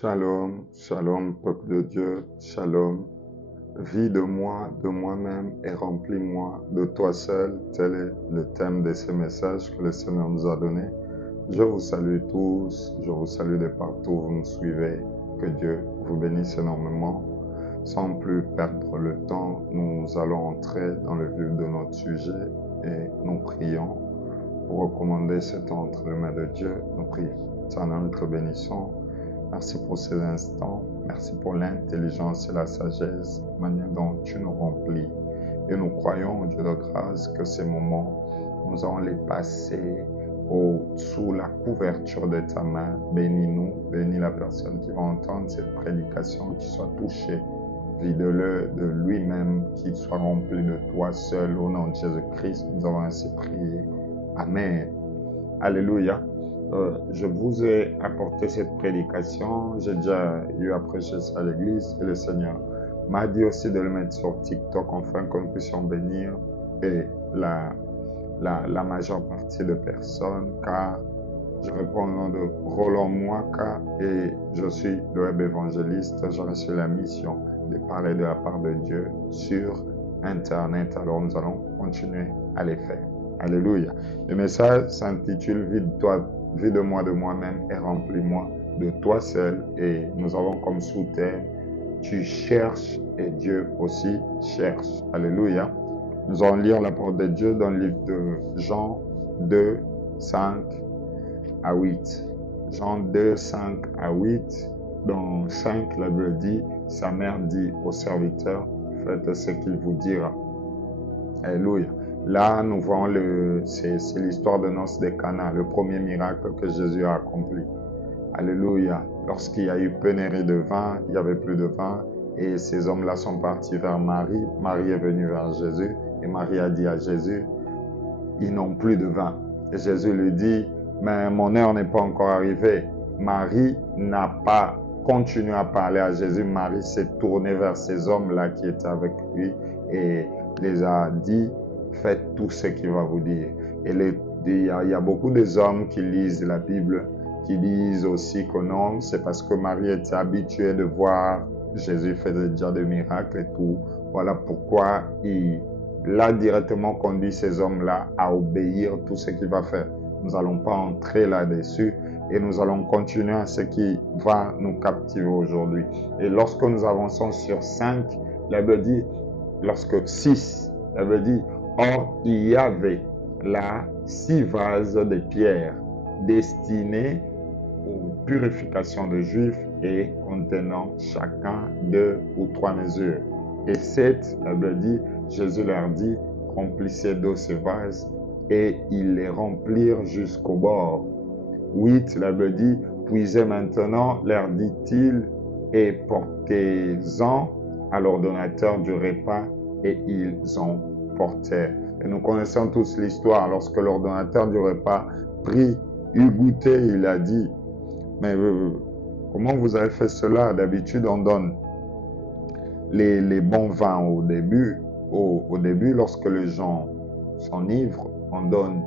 Shalom, shalom, peuple de Dieu, shalom. Vis de moi, de moi-même et remplis-moi de toi seul. Tel est le thème de ce message que le Seigneur nous a donné. Je vous salue tous, je vous salue de partout où vous me suivez. Que Dieu vous bénisse énormément. Sans plus perdre le temps, nous allons entrer dans le vif de notre sujet et nous prions pour recommander ce temps entre les mains de Dieu. Nous prions. Éternel, nous te bénissons. Merci pour ces instants. Merci pour l'intelligence et la sagesse, la manière dont tu nous remplis. Et nous croyons, au Dieu de grâce, que ces moments, nous allons les passer sous la couverture de ta main. Bénis-nous, bénis la personne qui va entendre cette prédication, qui soit touchée. Vide-le de lui-même, qu'il soit rempli de toi seul. Au nom de Jésus-Christ, nous avons ainsi prié. Amen. Alléluia. Je vous ai apporté cette prédication. J'ai déjà eu à prêcher ça à l'église et le Seigneur m'a dit aussi de le mettre sur TikTok afin que nous puissions bénir et la majeure partie de personnes, car je réponds au nom de Roland Mouaka et je suis le web évangéliste. J'ai reçu la mission de parler de la part de Dieu sur Internet. Alors nous allons continuer à les faire. Alléluia. Le message s'intitule Vis de moi de moi-même et remplis-moi de toi seul. Et nous avons comme sous-thème Tu cherches et Dieu aussi cherche. Alléluia. Nous allons lire la parole de Dieu dans le livre de Jean 2, 5 à 8. Jean 2, 5 à 8. Dans 5, la Bible dit, sa mère dit au serviteur, faites ce qu'il vous dira. Alléluia. Là, nous voyons c'est l'histoire de noces de Cana, le premier miracle que Jésus a accompli. Alléluia. Lorsqu'il y a eu pénurie de vin, il n'y avait plus de vin, et ces hommes-là sont partis vers Marie. Marie est venue vers Jésus, et Marie a dit à Jésus, ils n'ont plus de vin. Et Jésus lui dit, mais mon heure n'est pas encore arrivée. Marie n'a pas continué à parler à Jésus. Marie s'est tournée vers ces hommes-là qui étaient avec lui et les a dit, faites tout ce qu'il va vous dire. Et il y a beaucoup des hommes qui lisent la Bible, qui disent aussi que non, c'est parce que Marie était habituée de voir Jésus faire déjà des miracles et tout. Voilà pourquoi il a directement conduit ces hommes-là à obéir tout ce qu'il va faire. Nous n'allons pas entrer là-dessus et nous allons continuer à ce qui va nous captiver aujourd'hui. Et lorsque nous avançons sur 5, la Bible dit, lorsque 6, la Bible dit, or il y avait là 6 vases de pierre destinés aux purifications des Juifs et contenant chacun 2 ou 3 mesures. Et 7, la Bible dit, Jésus leur dit, remplissez d'eau ces vases, et ils les remplirent jusqu'au bord. 8, la Bible dit, puisez maintenant, leur dit-il, et portez-en à l'ordonnateur du repas, et ils en portèrent. Et nous connaissons tous l'histoire, lorsque l'ordonnateur du repas prit, eut goûté, il a dit, mais comment vous avez fait cela? D'habitude, on donne les bons vins au début. Au début, lorsque les gens s'enivrent, on donne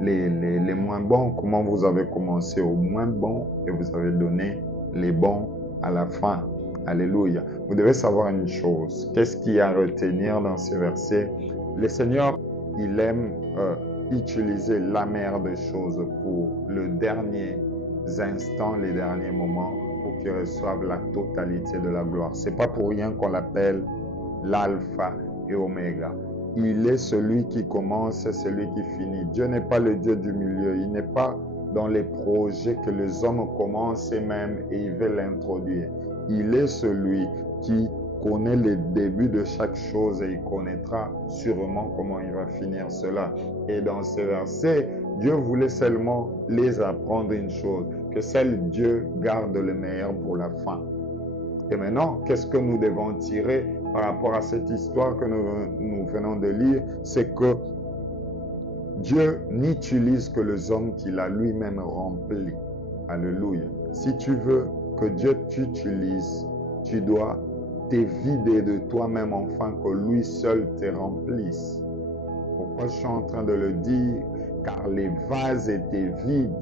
les moins bons. Comment vous avez commencé au moins bon et vous avez donné les bons à la fin? Alléluia. Vous devez savoir une chose. Qu'est-ce qu'il y a à retenir dans ces versets? Le Seigneur, il aime utiliser la meilleure des choses pour le dernier instant, les derniers moments, pour qu'ils reçoivent la totalité de la gloire. C'est pas pour rien qu'on l'appelle l'alpha et oméga. Il est celui qui commence et celui qui finit. Dieu n'est pas le Dieu du milieu. Il n'est pas dans les projets que les hommes commencent eux-mêmes et ils veulent l'introduire. Il est celui qui connaît les débuts de chaque chose et il connaîtra sûrement comment il va finir cela. Et dans ces versets, Dieu voulait seulement les apprendre une chose, que seul Dieu garde le meilleur pour la fin. Et maintenant, qu'est-ce que nous devons tirer par rapport à cette histoire que nous venons de lire? C'est que Dieu n'utilise que les hommes qu'il a lui-même remplis. Alléluia. Si tu veux que Dieu t'utilise, tu dois te vider de toi-même afin que lui seul te remplisse. Pourquoi je suis en train de le dire? Car les vases étaient vides.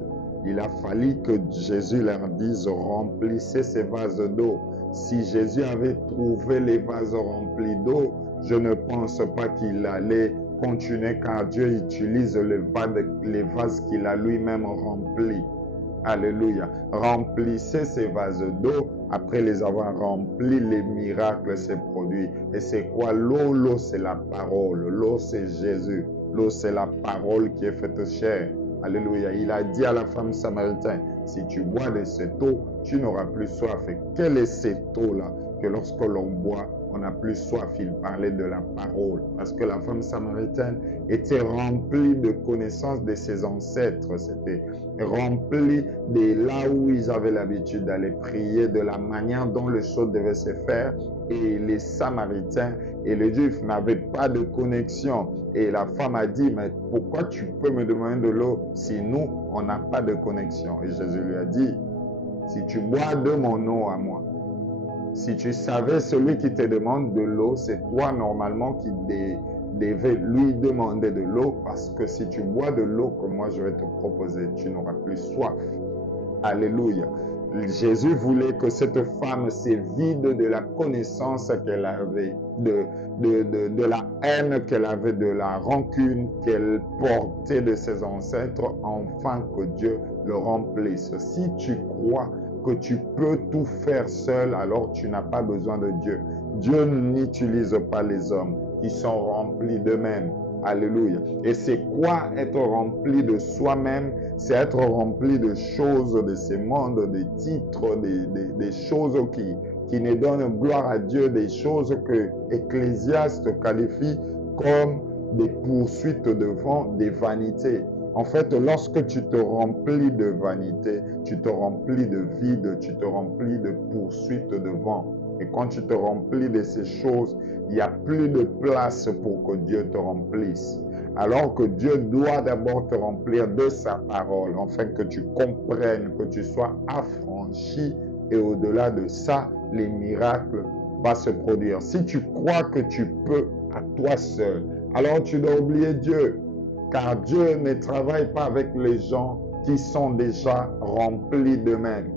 Il a fallu que Jésus leur dise, remplissez ces vases d'eau. Si Jésus avait trouvé les vases remplis d'eau, je ne pense pas qu'il allait continuer, car Dieu utilise les vases qu'il a lui-même remplis. Alléluia. Remplissez ces vases d'eau. Après les avoir remplis, les miracles se produisent. Et c'est quoi l'eau? L'eau, c'est la parole. L'eau, c'est Jésus. L'eau, c'est la parole qui est faite chair. Alléluia. Il a dit à la femme samaritaine, si tu bois de cette eau, tu n'auras plus soif. Et quelle est cette eau-là? Que lorsque l'on boit, on n'a plus soif. Il parlait de la parole. Parce que la femme samaritaine était remplie de connaissances de ses ancêtres. C'était rempli de là où ils avaient l'habitude d'aller prier, de la manière dont les choses devaient se faire. Et les Samaritains et les Juifs n'avaient pas de connexion. Et la femme a dit, mais pourquoi tu peux me demander de l'eau si nous, on n'a pas de connexion? Et Jésus lui a dit, si tu bois de mon eau à moi, si tu savais celui qui te demande de l'eau, c'est toi normalement qui devais lui demander de l'eau, parce que si tu bois de l'eau que moi je vais te proposer, tu n'auras plus soif. Alléluia. Jésus voulait que cette femme se vide de la connaissance qu'elle avait, de la haine qu'elle avait, de la rancune qu'elle portait de ses ancêtres, afin que Dieu le remplisse. Si tu crois que tu peux tout faire seul, alors tu n'as pas besoin de Dieu. Dieu n'utilise pas les hommes qui sont remplis d'eux-mêmes. Alléluia. Et c'est quoi être rempli de soi-même? C'est être rempli de choses de ce monde, des titres, des choses qui ne donnent gloire à Dieu, des choses que Ecclésiaste qualifie comme des poursuites de vent, des vanités. En fait, lorsque tu te remplis de vanité, tu te remplis de vide, tu te remplis de poursuites de vent. Et quand tu te remplis de ces choses, il n'y a plus de place pour que Dieu te remplisse. Alors que Dieu doit d'abord te remplir de sa parole, afin que tu comprennes, que tu sois affranchi. Et au-delà de ça, les miracles vont se produire. Si tu crois que tu peux à toi seul, alors tu dois oublier Dieu. Car Dieu ne travaille pas avec les gens qui sont déjà remplis d'eux-mêmes.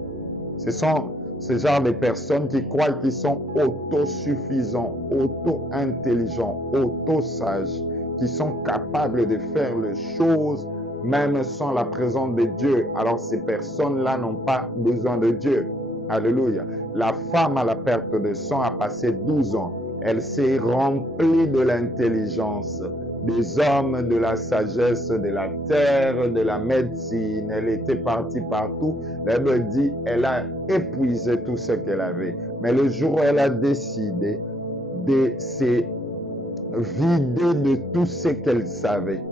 Ce sont ce genre de personnes qui croient qu'ils sont autosuffisants, auto-intelligents, auto-sages, qui sont capables de faire les choses même sans la présence de Dieu. Alors ces personnes-là n'ont pas besoin de Dieu. Alléluia. La femme à la perte de sang a passé 12 ans. Elle s'est remplie de l'intelligence des hommes, de la sagesse, de la terre, de la médecine. Elle était partie partout. La Bible dit, elle a épuisé tout ce qu'elle avait. Mais le jour où elle a décidé de se vider de tout ce qu'elle savait,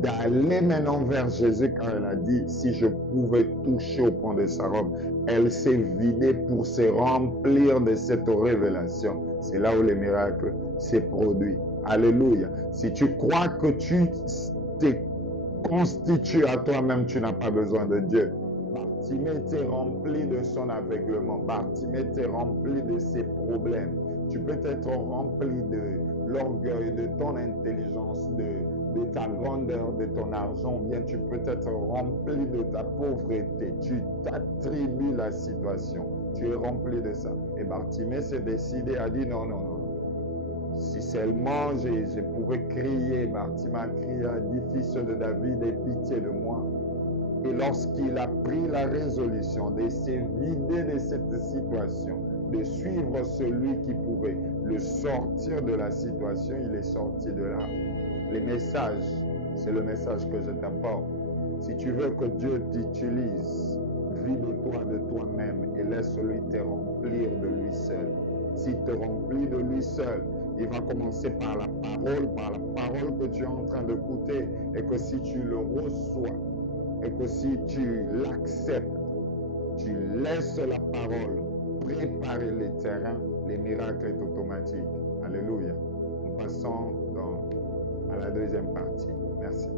d'aller maintenant vers Jésus, quand elle a dit, si je pouvais toucher au point de sa robe, elle s'est vidée pour se remplir de cette révélation. C'est là où les miracles se produisent. Alléluia. Si tu crois que tu te constitues à toi-même, tu n'as pas besoin de Dieu. Bartimée t'est rempli de son aveuglement. Bartimée t'est rempli de ses problèmes. Tu peux être rempli de l'orgueil, de ton intelligence, de ta grandeur, de ton argent, bien tu peux être rempli de ta pauvreté. Tu t'attribues la situation. Tu es rempli de ça. Et Bartimée s'est décidé à dire non, non, non. Si seulement je pourrais crier, Bartimée a crié, dit, fils de David, aie pitié de moi. Et lorsqu'il a pris la résolution de se vider de cette situation, de suivre celui qui pouvait le sortir de la situation, il est sorti de là. Les messages, c'est le message que je t'apporte. Si tu veux que Dieu t'utilise, vis de toi, de toi-même, et laisse-lui te remplir de lui seul. S'il te remplit de lui seul, il va commencer par la parole que tu es en train d'écouter, et que si tu le reçois, et que si tu l'acceptes, tu laisses la parole préparer les terrains, les miracles sont automatiques. Alléluia. Nous passons à la deuxième partie. Merci.